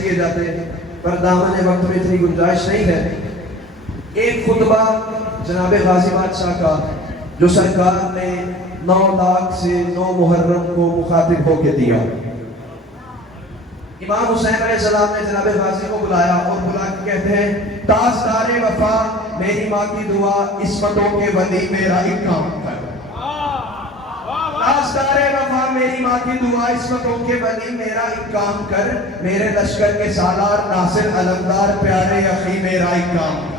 کیے جاتے ہیں، پر دامن وقت میں اتنی گنجائش نہیں ہے۔ ایک خطبہ جناب غازی بادشاہ کا جو سرکار نے 9 لاکھ سے 9 محرم کو مخاطب ہو کے دیا۔ امام حسین علیہ السلام نے جناب غازی کو بلایا اور بلا کے کہتے ہیں تاجدار وفا میری ماں کی دعا عصمتوں کے ولی میرا ایک کام کر۔ تاجدار وفا میری ماں کی دعا عصمتوں کے ولی میرا ایک کام کر، میرے لشکر کے سالار ناصر علمدار پیارے اخی میرا ایک کام کر۔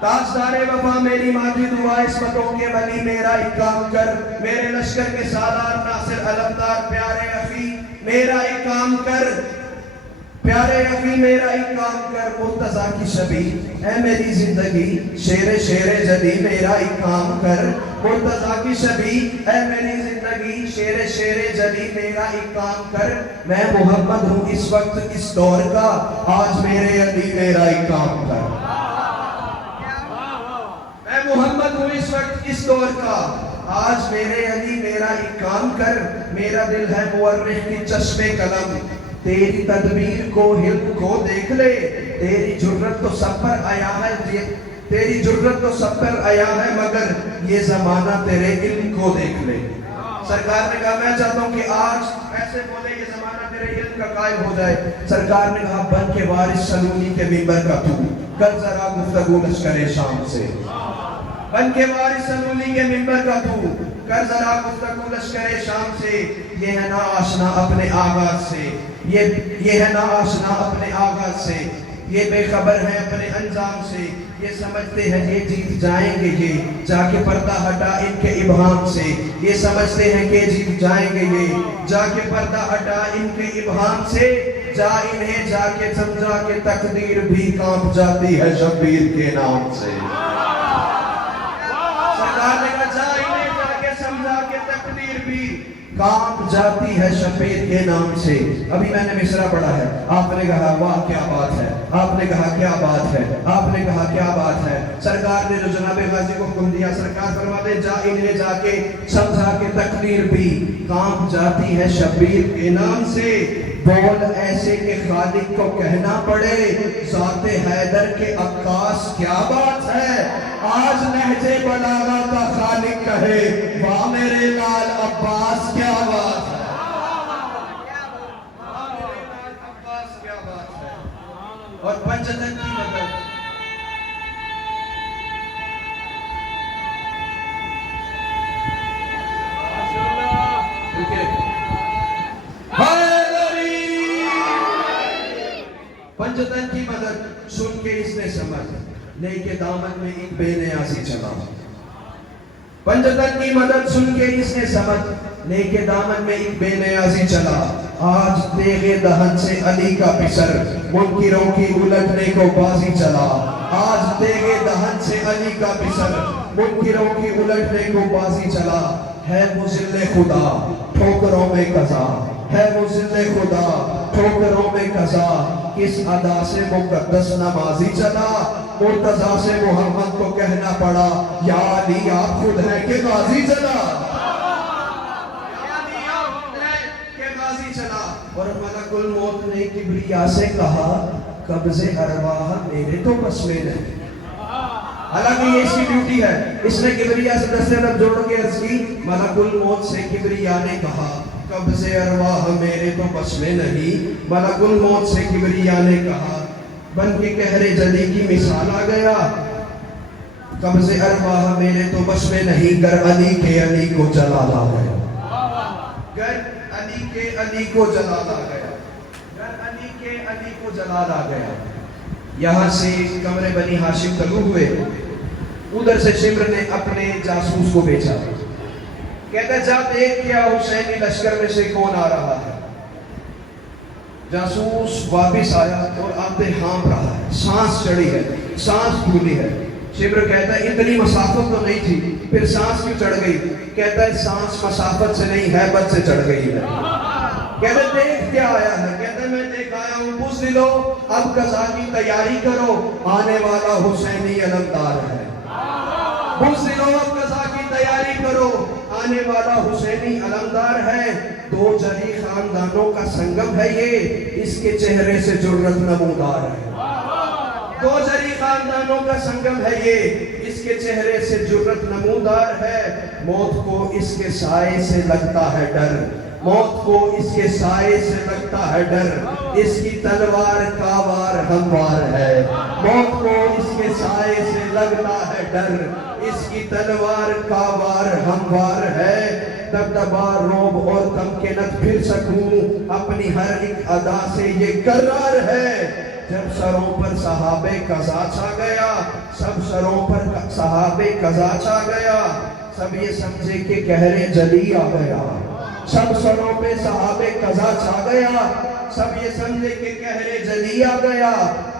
تاجدار وفا میری ماں کی دعا عصمتوں کے ولی میرا ایک کام کر، میرے لشکر کے سالار ناصر علمدار پیارے اخی میرا ایک کام کر، پیارے اخی میرا ایک کام کر، مرتضیٰ کی شبیہ اے میری زندگی شیر شیر جدی میرا ایک کام کر، مرتضیٰ کی شبیہ اے میری زندگی شیر شیر جدی میرا ایک کام کر، میں محمد ہوں اس وقت اس دور کا، آج میرے علی میرا ایک کام کر۔ میں محمد ہوں اس وقت اس دور کا، آج میرے علی میرا ایک کام کر، میرا دل ہے مورخ کی چشم قلم، تیری تدبیر کو علم کو دیکھ لے، تیری جرت تو سب پر آیا ہے، تیری جرت تو سب پر آیا ہے، مگر یہ زمانہ تیرے علم کو دیکھ لے۔ سرکار نے کہا میں چاہتا ہوں کہ آج ایسے بولے یہ زمانہ تیرے علم کا قائم ہو جائے۔ سرکار نے کہا بن کے وارث سلونی کے منبر کا تو کر ذرا گفتگو لشکر شام سے، بن کے وارث سلولی کے منبر کا تو کر ذرا گفتگو لشکر شام سے، یہ ہے نا آشنا اپنے آغاز سے، یہ ہے نا آشنا اپنے آغاز سے، یہ بے خبر ہے اپنے انجام سے، یہ سمجھتے ہیں یہ جیت جائیں گے، یہ جا کے پردہ ہٹا ان کے ابہام سے، یہ سمجھتے ہیں کہ جیت جائیں گے، یہ جا کے پردہ ہٹا ان کے ابہام سے، جا انہیں جا کے سمجھا کہ تقدیر بھی کانپ جاتی ہے شبیر کے نام سے۔ سرکار نے کہا جا انہیں جا کے سمجھا کہ تقدیر بھی کانپ جاتی ہے شبیر کے نام سے۔ ابھی میں نے مصرع پڑھا ہے، آپ نے کہا واہ کیا بات ہے، آپ نے کہا کیا بات ہے، آپ نے کہا کیا بات ہے۔ سرکار نے جو جناب غازی کو حکم دیا، سرکار فرماتے جا انہیں جا کے سمجھا کہ تقدیر بھی کانپ جاتی ہے شبیر کے نام سے، بول ایسے کہ خالق کو کہنا پڑے ذات حیدر کے عکاس کیا بات ہے، آج لہجے بلاغا کا خالق کہے واہ میرے لال عباس کیا بات ہے، واہ میرے لال عباس کیا بات ہے۔ اور پنجتن کی مدد پنجتن کی مدد سن کے اس نے سمجھ لے کے دامن میں ایک بے نیازی چلا، پنجتن کی مدد سن کے اس نے سمجھ لے کے دامن میں ایک بے نیازی چلا، آج تیغے دہن سے علی کا پسر منکروں کی الٹنے کو بازی چلا، آج تیغے دہن سے علی کا پسر منکروں کی الٹنے کو بازی چلا، ہے وہ ذل خدا ٹھوکروں میں قضا، ہے وہ ذل خدا ٹھوکروں میں قضا، کس ادا سے مقدس نمازی چلا، مرتضیٰ سے محمد کو کہنا پڑا یا علی آپ خود ہیں کہ غازی چلا، یا علی آپ خود ہیں کہ غازی چلا۔ اور ملک الموت نے کبریا سے کہا قبض ارواح میرے تو بس میں نہیں، حالانکہ یہ اس کی ڈیوٹی ہے، اس نے کبریا سے دستے رب جوڑ کے عرض کی، ملک الموت سے کبریا نے کہا قبض ارواح میرے تو بس میں نہیں، ملک الموت سے کبریا نے کہا، بن کے قہر جلی کی مثال آ گیا، قبض ارواح میرے تو بس میں نہیں، گر علی کے علی کو جلال آ گیا، گر علی کے علی کو جلال آ گیا، گر علی کے علی کو جلال آ گیا۔ یہاں سے کمر بنی ہاشم طلوع ہوئے، ادھر سے شمر نے اپنے جاسوس کو بھیجا، کہتا جا دیکھ کیا حسینی لشکر میں سے کون آ رہا ہے۔ جاسوس واپس آیا اور آتے ہانپ رہا ہے، سانس چڑھی ہے، سانس پھولی ہے۔ شمر کہتا ہے اتنی مسافت تو نہیں تھی، پھر سانس کیوں چڑھ گئی؟ کہتا ہے سانس مسافت سے نہیں ہیبت سے چڑھ گئی ہے۔ کہتا ہے دیکھ کیا آیا ہے؟ کہتا ہے میں دیکھ آیا ہوں بزدلو اب قضا کی تیاری کرو، آنے والا حسینی علمدار ہے۔ بزدلو اب قضا کی تیاری کرو، آنے والا حسینی علمدار ہے، دو جری خاندانوں کا سنگم ہے یہ، اس کے چہرے سے جرت نمودار ہے۔ دو جری خاندانوں کا سنگم ہے یہ، اس کے چہرے سے جرت نمودار ہے۔ موت کو اس کے سائے سے لگتا ہے ڈر، موت کو اس کے سائے سے لگتا ہے ڈر، اس کی تلوار کا وار ہموار ہے۔ موت کو اس کے سائے سے لگتا ہے ڈر، اس کی تلوار کا وار ہموار ہے۔ دبدبا روب اور تمکنت پھر سکوں، اپنی ہر ایک ادا سے یہ قرار ہے۔ جب سروں پر صحابہ قضا چھا گیا، سب سروں پر صحابہ قضا چھا گیا، سب یہ سمجھے کہ قہر جلی آ گیا۔ سب سروں پہ صحابہ قضا چھا گیا، سب یہ سمجھے کہ قہر جلی آ گیا۔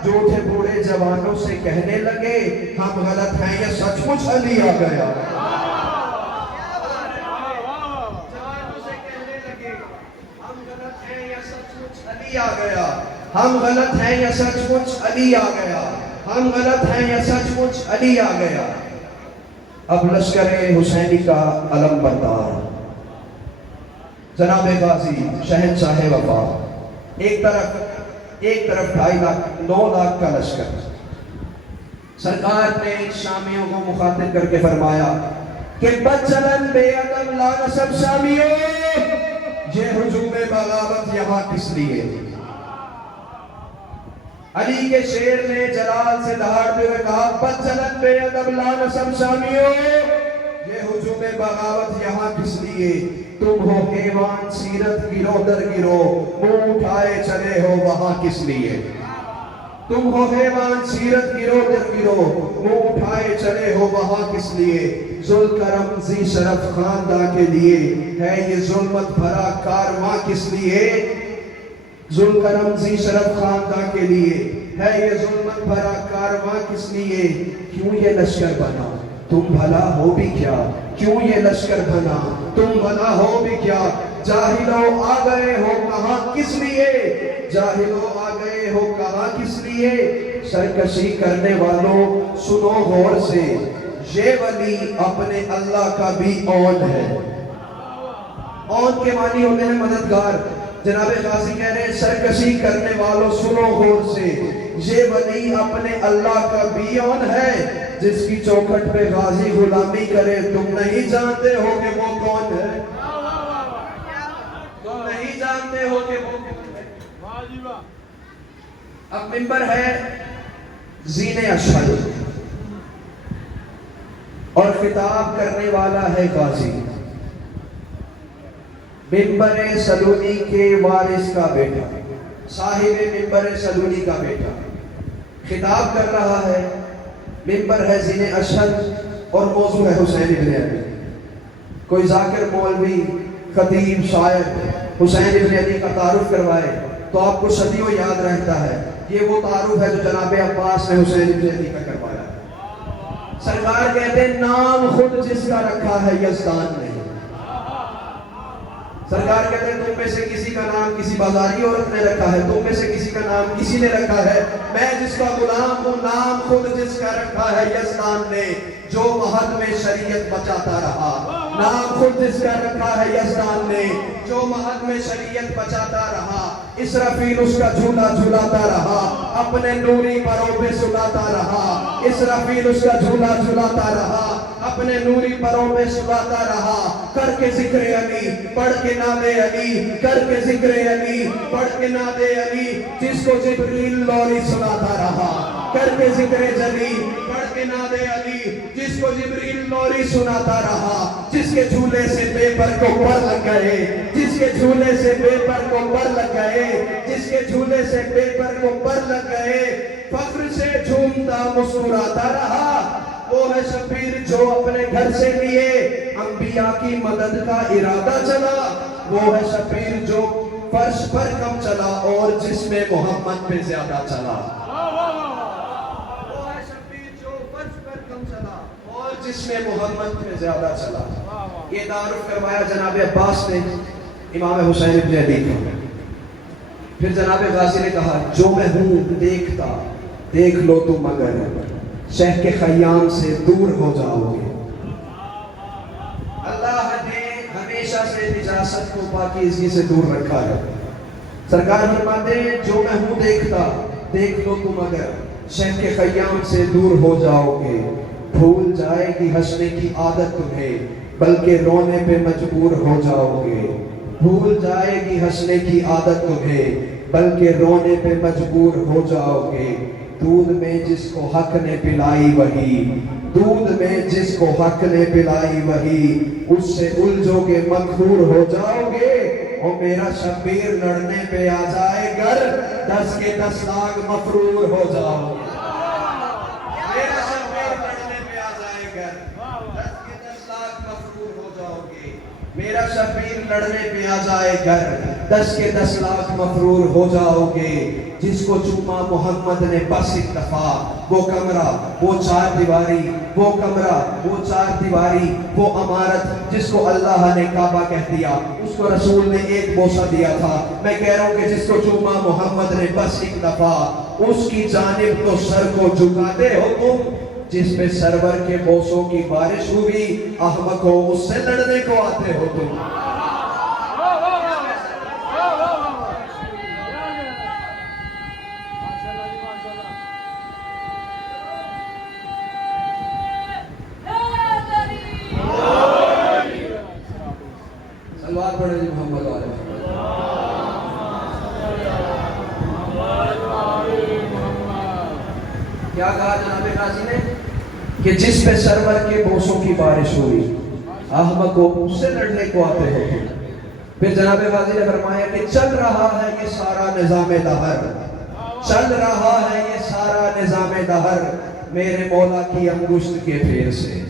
جو تھے بوڑھے جوانوں سے کہنے لگے، ہم غلط ہیں یا سچ مچ علی آ گیا۔ علی آ گیا، ہم غلط ہیں یا سچ مچ علی آ گیا، ہم غلط ہیں یا سچ مچ علی آ گیا۔ اب لشکر حسینی کا علم بردار جناب غازی شہنشاہ وفا، ایک طرف 9 لاکھ کا لشکر۔ سرکار نے شامیوں کو مخاطب کر کے فرمایا کہ بدچلن بے ادب لا نسب شامیوں، یہ ہجوم بغاوت یہاں کس لیے؟ علی کے شیر نے جلال سے دہاڑتے ہوئے کہا، بدچلن بے ادب لا نسب شامیوں، یہ ہجوم بغاوت یہاں کس لیے؟ تم ہو حیوان سیرت گرو در گرو، منہ اٹھائے چلے ہو وہاں کس لیے؟ تم ہو حیوان سیرت گرو در گرو، منہ اٹھائے چلے ہو وہاں کس لیے؟ ذوالکرم ذی شرف خانداں کے لیے ہے یہ ظلمت بھرا کارواں کس لیے؟ ذوالکرم ذی شرف خانداں کے لیے ہے یہ ظلمت بھرا کارواں کس لیے؟ کیوں یہ لشکر بنا تم بھلا ہو بھی کیا؟ کیوں یہ لشکر بنا تم بھلا ہو بھی کیا؟ جاہلوں آ گئے ہو کہاں کس لیے؟ جاہلوں آ گئے ہو کہاں کس لیے؟ سرکشی کرنے والوں سنو غور سے، یہ ولی اپنے اللہ کا بھی اون ہے۔ اون کے معنی ہوتے ہیں مددگار۔ جناب غازی کہہ رہے ہیں سرکشی کرنے والوں سنو غور سے، یہ ولی اپنے اللہ کا بھی اون ہے۔ جس کی چوکھٹ پہ غازی غلامی کرے تم نہیں جانتے ہو کہ وہ کون ہے؟ تم نہیں جانتے ہو کہ وہ کون ہے؟ اب منبر ہے زین اشہر اور خطاب کرنے والا ہے غازی، منبر سلونی کے وارث کا بیٹا، صاحب منبر سلونی کا بیٹا خطاب کر رہا ہے۔ منبر ہے زین اشہر اور موضوع ہے حسین ابن علی۔ کوئی ذاکر مولوی خطیب شاعر حسین ابن علی کا تعارف کروائے تو آپ کو صدیوں یاد رہتا ہے، یہ وہ تعارف ہے جو جناب عباس نے حسین ابن علی کا کروایا۔ سرکار کہتے ہیں نام خود جس کا رکھا ہے یزدان نے۔ سرکار کہتے ہیں تم میں سے کسی کا نام کسی بازاری عورت نے رکھا ہے، تم میں سے کسی کا نام کسی نے رکھا ہے، میں جس کا غلام ہوں نام خود جس کا رکھا ہے یزدان نے، جو مہد میں شریعت بچاتا رہا۔ نام خود جس کا رکھا ہے یزدان نے، جو مہد میں شریعت بچاتا رہا۔ اسرافیل اس کا جھولا جھولاتا رہا، اپنے نوری پروں پہ سلاتا رہا۔ اسرافیل اس کا جھولا جھولاتا رہا، اپنے نوری پروں پہ سلاتا رہا۔ کر کے ذکر علی پڑھ کے نام علی، کر کے ذکر علی پڑھ کے نام علی، جس کو جبریل لوری سناتا رہا۔ کر کے ذکر جلی پڑھ کے نام علی، جس کو جبریل لوری سناتا رہا۔ جس کے جھولے سے بے پر کو پر لگ گئے، جس کے جھولے سے بے پر کو پر لگ گئے، جس کے جھولے سے بے پر کو پر لگ گئے، فخر سے جھومتا مسکراتا رہا۔ وہ ہے شبیر جو اپنے گھر سے لیے انبیاء کی مدد کا ارادہ چلا۔ وہ ہے شبیر جو فرش پر کم چلا اور جس میں محمد پہ زیادہ چلا۔ وہ ہے شبیر جو فرش پر کم چلا اور جس میں محمد پہ زیادہ چلا۔ یہ تعارف کروایا جناب عباس نے امام حسین ابن علی کا۔ پھر جناب غازی نے کہا جو میں ہوں دیکھتا دیکھ لو تم مگر شہ کے خیام سے دور ہو جاؤ گے۔ اللہ نے کو پاکیزگی سے دور رکھا ہے۔ سرکار فرماتے ہیں جو میں ہوں دیکھتا، دیکھ لو تم اگر شہر کے خیام سے دور ہو جاؤ گے، بھول جائے گی ہنسنے کی عادت تمہیں، بلکہ رونے پہ مجبور ہو جاؤ گے۔ بھول جائے گی ہنسنے کی عادت تمہیں، بلکہ رونے پہ مجبور ہو جاؤ گے۔ دودھ میں جس کو حق نے پلائی وہی، دودھ میں جس کو حق نے پلائی وہی، اس سے الجھو گے مقہور ہو جاؤ گے۔ اور میرا شبیر لڑنے پہ آ جائے گر، 10 کے 10 لاکھ مفرور ہو جاؤ گے۔ میرا شبیر لڑنے پہ آ جائے گر، 10 کے 10 لاکھ مفرور ہو جاؤ گے۔ میرا شبیر لڑنے پہ آ جائے گر، 10 کے 10 لاکھ مفرور ہو جاؤ گے۔ جس کو چوما محمد نے بس ایک دفعہ، وہ کمرہ، وہ 4 دیواری، وہ کمرہ، وہ 4 دیواری، وہ عمارت جس کو اللہ نے کعبہ کہہ دیا، اس کو رسول نے ایک بوسہ دیا تھا۔ میں کہہ رہا ہوں کہ جس کو چوما محمد نے بس ایک دفعہ، اس کی جانب تو سر کو جھکاتے ہو تم۔ جس پہ سرور کے بوسوں کی بارش ہوئی، احمق ہو اس سے لڑنے کو آتے ہو تم۔ سلوات پڑھیں جی محمد والے۔ کیا کہا جناب غازی نے کہ جس پہ سرور کے بوسوں کی بارش ہوئی، احمق کو اس سے لڑنے کو آتے ہو۔ پھر جناب غازی نے فرمایا کہ چل رہا ہے یہ سارا نظام دہر، چل رہا ہے یہ سارا نظام دہر، میرے مولا کی انگشت کے پھیر سے۔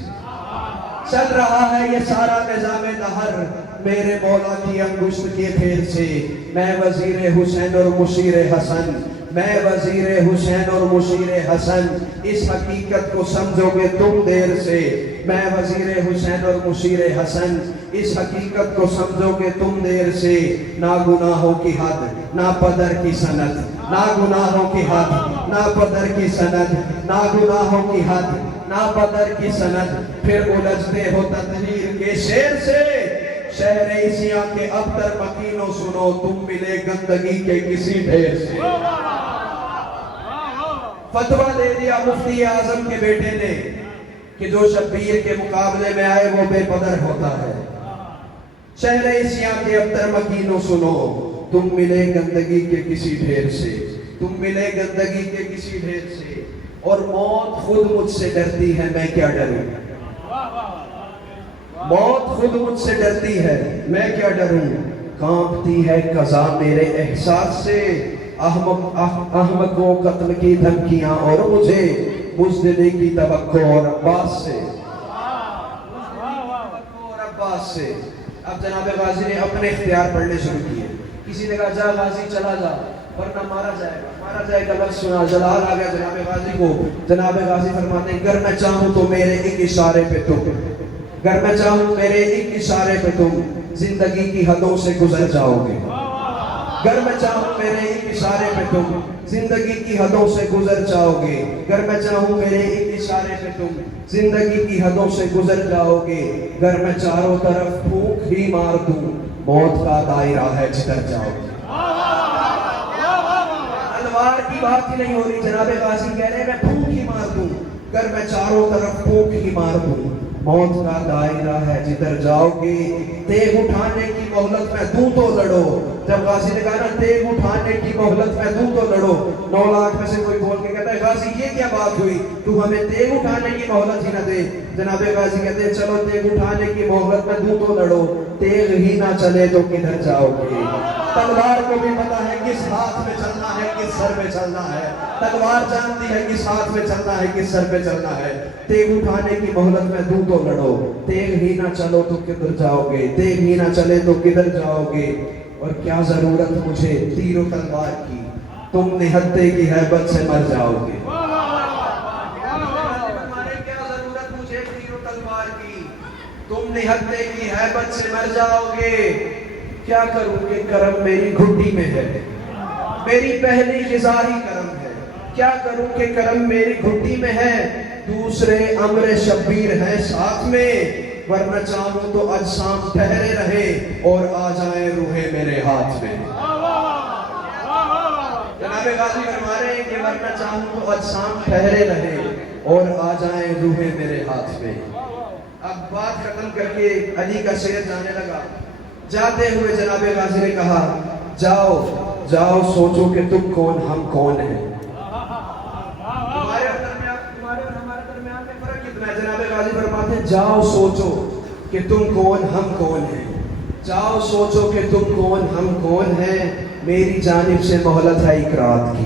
چل رہا ہے یہ سارا نظام دہر، میرے مولا کی انگشت کے پھیر سے۔ میں وزیر حسین اور مشیر حسن، میں وزیر حسین اور مشیر حسن، اس حقیقت کو سمجھو گے تم دیر سے۔ میں وزیر حسین اور مشیر حسن، اس حقیقت کو سمجھو گے تم دیر سے۔ نہ گناہوں کی حد، نہ پدر کی سند، نہ گناہوں کی حد، نہ پدر کی سند، نہ گناہوں کی حد، نہ پدر کی سند، پھر الجھتے ہو تطہیر کے شیر سے۔ شہر عیسیٰ کے ابتر مکینوں سنو، تم ملے گندگی کے کسی ڈھیر سے۔ فتویٰ دے دیا مفتی اعظم کے بیٹے نے کہ جو شبیر کے مقابلے میں آئے وہ بے پدر ہوتا ہے۔ شہر عیسیٰ کے ابتر مکینوں سنو، تم ملے گندگی کے کسی ڈھیر سے، تم ملے گندگی کے کسی ڈھیر سے۔ اور موت خود مجھ سے ڈرتی ہے، میں کیا ڈروں؟ موت خود مجھ سے ڈرتی ہے، میں کیا ڈروں؟ کانپتی ہے قضا میرے احساس سے، احمق کو قتل کی دھمکیاں اور مجھے بزدلی کی توقع اور عباس سے۔ اب جناب غازی نے اپنے اختیار پڑھنے شروع کیے۔ کسی نے کہا جا غازی چلا جا ورنہ مارا جائے گا، مارا جائے گا۔ لفظ سنا، جلال آ گیا جناب غازی کو۔ جناب غازی فرماتے ہیں گر میں چاہوں تو میرے ایک اشارے پہ تم، گر میں چاہوں میرے ایک اشارے پہ تم زندگی کی حدوں سے گزر جاؤ گے۔ گر میں چاہوں میرے ایک اشارے پہ تم زندگی کی حدوں سے گزر جاؤ گے۔ گر میں چاہوں میرے ایک اشارے پہ تم زندگی کی حدوں سے گزر جاؤ گے۔ گر میں چاروں طرف پھونک ہی مار دوں، موت کا دائرہ ہے جدھر جاؤ گے۔ تلوار کی بات ہی نہیں ہو رہی، جناب غازی کہہ رہے ہیں میں پھونک ہی مار دوں، گر میں چاروں طرف پھونک ہی مار دوں، موت کا دائرہ ہے جدھر جاؤ گے۔ تیغ اٹھانے کی مہلت میں دوں تو لڑو۔ جب غازی نے کہا نا تیغ اٹھانے کی مہلت میں دوں تو لڑو، 9 لاکھ میں سے کوئی بول کے کہتا ہے غازی یہ کیا بات ہوئی، تو ہمیں تیغ اٹھانے کی مہلت ہی نہ دے۔ جناب غازی کہتے ہیں چلو تیغ اٹھانے کی مہلت میں دوں تو لڑو، تیغ ہی نہ چلے تو کدھر جاؤ گے۔ تلوار کو بھی پتا ہے کس ہاتھ میں چلنا ہے، کس سر پہ چلنا ہے۔ تلوار جانتی ہے کس ہاتھ میں چلنا ہے، کس سر پہ چلنا ہے۔ تیغ اٹھانے کی مہلت میں دوں تو لڑو، تیغ ہی نہ چلو تو کدھر جاؤ گے، تیغ ہی نہ چلے تو کدھر جاؤ گے۔ اور کیا ضرورت مجھے تیر و تلوار کی، تم نہتے کی ہیبت سے مر جاؤ گے۔ کیا ضرورت مجھے تیر و تلوار کی، تم نہتے کی ہیبت سے مر جاؤ گے۔ کیا کروں کہ کرم میری گھٹی میں ہے، میری پہلی غذا ہی کرم ہے۔ کیا کروں کہ کرم میری گھٹی میں ہے، دوسرے امر شبیر ہیں ساتھ میں، ورنہ چاہوں تو اجسام ٹھہرے رہے اور آ جائیں روحیں میرے ہاتھ میں. جناب غازی فرما رہے ہیں کہ ورنہ چاہوں تو اجسام ٹھہرے رہے اور آ جائیں روحیں میرے ہاتھ میں. اب بات ختم کر کے علی کا شعر جانے لگا. جاتے ہوئے جناب غازی نے کہا جاؤ جاؤ سوچو کہ تم کون ہم کون ہیں. تمہارے اور ہمارے درمیان میں فرق کتنا ہے؟ جناب غازی فرماتے ہیں جاؤ سوچو کہ تم کون ہم کون ہیں. جاؤ سوچو کہ تم کون ہم کون ہیں. میری جانب سے مہلت ہے ایک رات کی.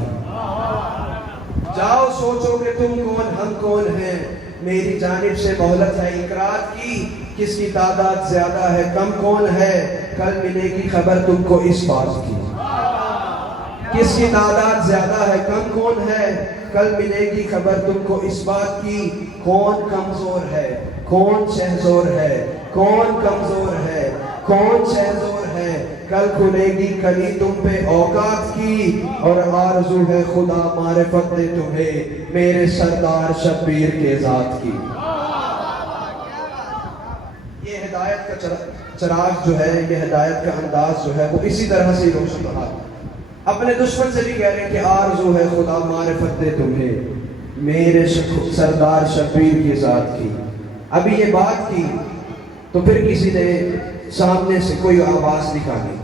جاؤ سوچو کہ تم کون ہم کون ہیں. میری جانب سے مہلت ہے ایک رات کی. کس کی تعداد زیادہ ہے کم کون ہے. کل ملے گی خبر تم کو اس بات کی. کس کی تعداد زیادہ ہے کم کون ہے. کل ملے گی خبر تم کو اس بات کی. کون کمزور ہے کون شہزور ہے. کون کمزور ہے کون شہزور ہے. کل کھلے گی کلی تم پہ اوقات کی. اور آرزو ہے خدا معرفت دے تمہیں میرے سردار شبیر کے ذات کی. یہ ہدایت کا چراغ جو ہے, یہ ہدایت کا انداز جو ہے وہ اسی طرح سے روشن رہا. اپنے دشمن سے بھی کہہ رہے ہیں کہ آرزو ہے خدا معرفت دے تمہیں میرے سردار شبیر کی ذات کی. ابھی یہ بات کی تو پھر کسی نے سامنے سے کوئی آواز نکالی.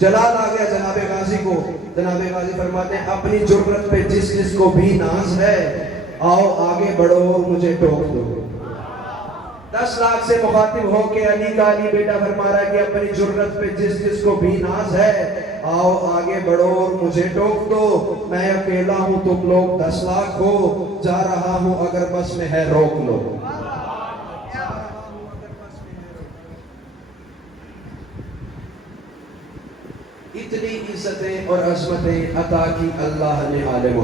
جلال آ گیا جناب غازی کو. جناب غازی فرماتے ہیں اپنی جرت پہ جس جس کو بھی ناز ہے آؤ آگے بڑھو اور مجھے ٹوک دو. 10 لاکھ سے مخاطب ہو کے علی کا علی بیٹا فرما رہا ہے کہ اپنی جرت پہ جس جس کو بھی ناز ہے آؤ آگے بڑھو اور مجھے ٹوک دو. میں اکیلا ہوں تم لوگ 10 لاکھ ہو. جا رہا ہوں اگر بس میں ہے روک لو. اتنی عزتیں اور عظمتیں عطا کی اللہ نے عالم